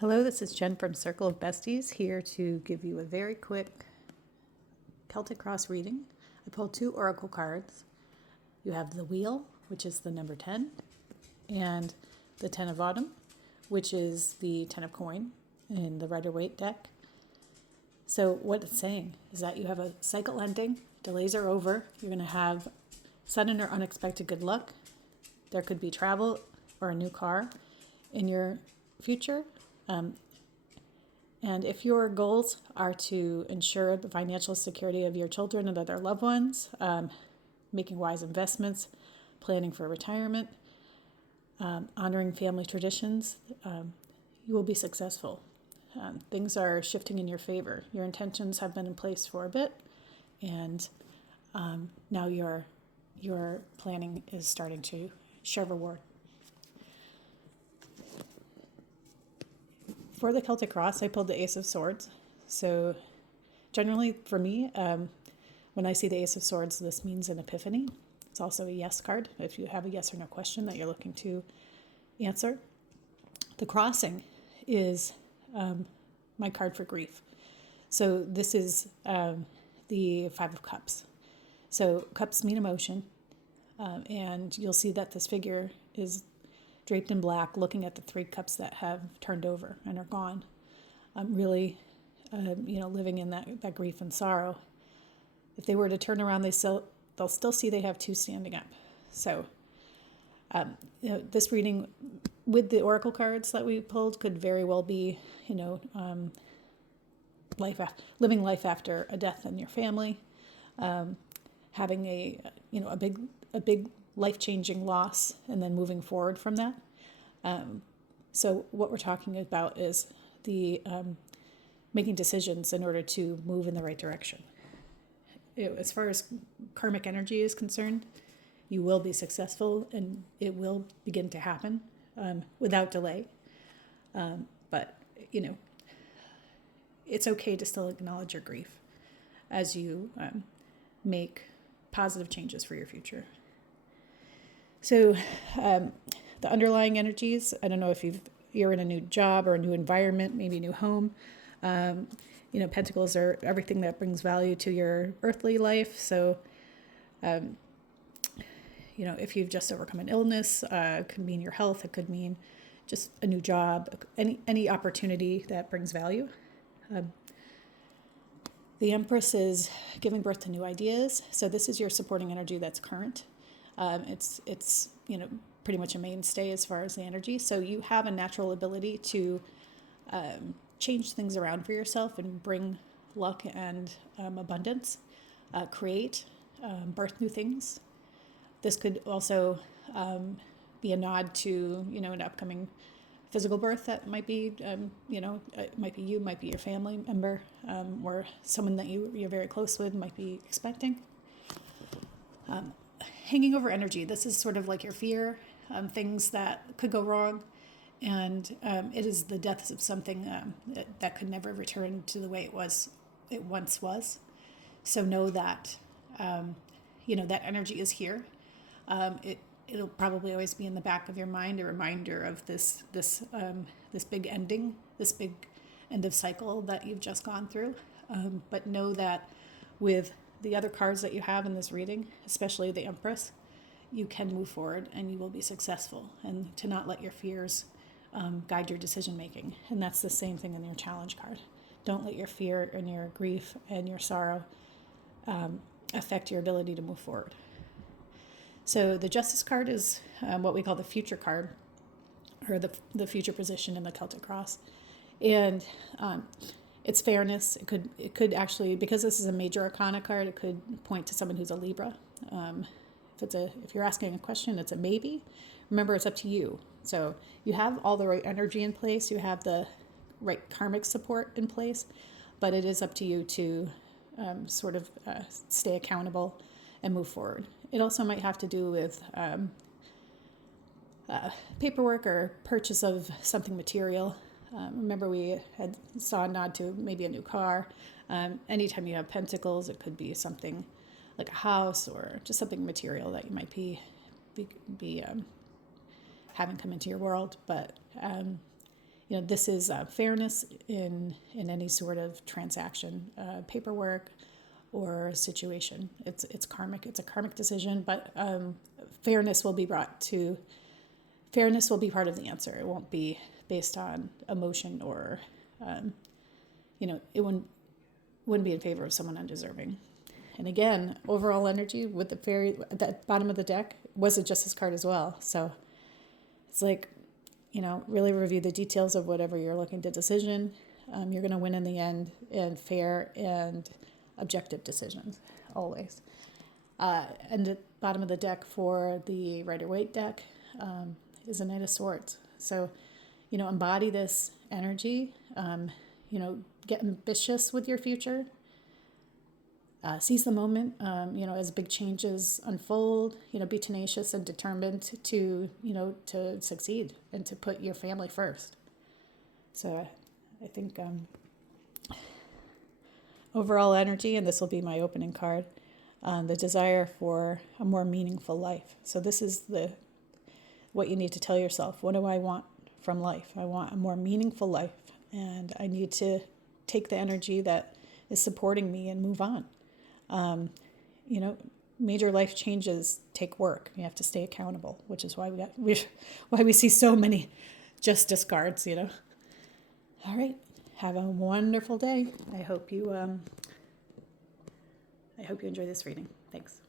Hello, this is Jen from Circle of Besties, here to give you a very quick Celtic Cross reading. I pulled two oracle cards. You have the Wheel, which is the number 10, and the 10 of Autumn, which is the 10 of Coin in the Rider-Waite deck. So what it's saying is that you have a cycle ending, delays are over, you're going to have sudden or unexpected good luck. There could be travel or a new car in your future. And if your goals are to ensure the financial security of your children and other loved ones, making wise investments, planning for retirement, honoring family traditions, you will be successful. Things are shifting in your favor. Your intentions have been in place for a bit, and now your planning is starting to show reward. For the Celtic Cross, I pulled the Ace of Swords. So generally for me, when I see the Ace of Swords, this means an epiphany. It's also a yes card if you have a yes or no question that you're looking to answer. The crossing is my card for grief. So this is the Five of Cups. So cups mean emotion, and you'll see that this figure is draped in black, looking at the three cups that have turned over and are gone. Really, living in that grief and sorrow. If they were to turn around, they'll still see they have two standing up. So, this reading with the oracle cards that we pulled could very well be, living life after a death in your family, having a big life-changing loss, and then moving forward from that. So what we're talking about is the making decisions in order to move in the right direction. As far as karmic energy is concerned, you will be successful and it will begin to happen without delay. But it's okay to still acknowledge your grief as you make positive changes for your future. So the underlying energies, I don't know if you're in a new job or a new environment, maybe a new home. Pentacles are everything that brings value to your earthly life. So, if you've just overcome an illness, it could mean your health. It could mean just a new job, any opportunity that brings value. The Empress is giving birth to new ideas. So this is your supporting energy that's current. It's pretty much a mainstay as far as the energy. So you have a natural ability to change things around for yourself and bring luck and abundance, create, birth new things. This could also be a nod to, an upcoming physical birth that might be, it might be you, might be your family member, or someone that you're very close with might be expecting. Hanging over energy, this is sort of like your fear, things that could go wrong, and it is the death of something that could never return to the way it once was. So know that that energy is here. It'll probably always be in the back of your mind, a reminder of this big ending, this big end of cycle that you've just gone through. But know that with the other cards that you have in this reading, especially the Empress, you can move forward and you will be successful, and to not let your fears guide your decision making. And that's the same thing in your challenge card. Don't let your fear and your grief and your sorrow affect your ability to move forward. So the Justice card is what we call the future card, or the future position in the Celtic Cross. And it's fairness. It could actually, because this is a major arcana card, it could point to someone who's a Libra. If you're asking a question, it's a maybe. Remember, it's up to you. So you have all the right energy in place. You have the right karmic support in place, but it is up to you to stay accountable and move forward. It also might have to do with paperwork or purchase of something material. Remember, we saw a nod to maybe a new car. Anytime you have pentacles, it could be something like a house or just something material that you might be having come into your world. But This is fairness in any sort of transaction, paperwork, or situation. It's karmic. It's a karmic decision, but fairness will be fairness will be part of the answer. It won't be based on emotion or, it wouldn't be in favor of someone undeserving. And again, overall energy with the fairy at the bottom of the deck was a justice card as well. So it's like, really review the details of whatever you're looking to decision. You're going to win in the end, and fair and objective decisions, always. And the bottom of the deck for the Rider-Waite deck is a Knight of Swords. So, embody this energy, get ambitious with your future. Seize the moment, as big changes unfold, be tenacious and determined to succeed and to put your family first. So I think overall energy, and this will be my opening card, the desire for a more meaningful life. So this is what you need to tell yourself. What do I want from life? I want a more meaningful life, and I need to take the energy that is supporting me and move on. Major life changes take work. You have to stay accountable, which is why we see so many justice cards. All right, have a wonderful day. I hope you enjoy this reading. Thanks.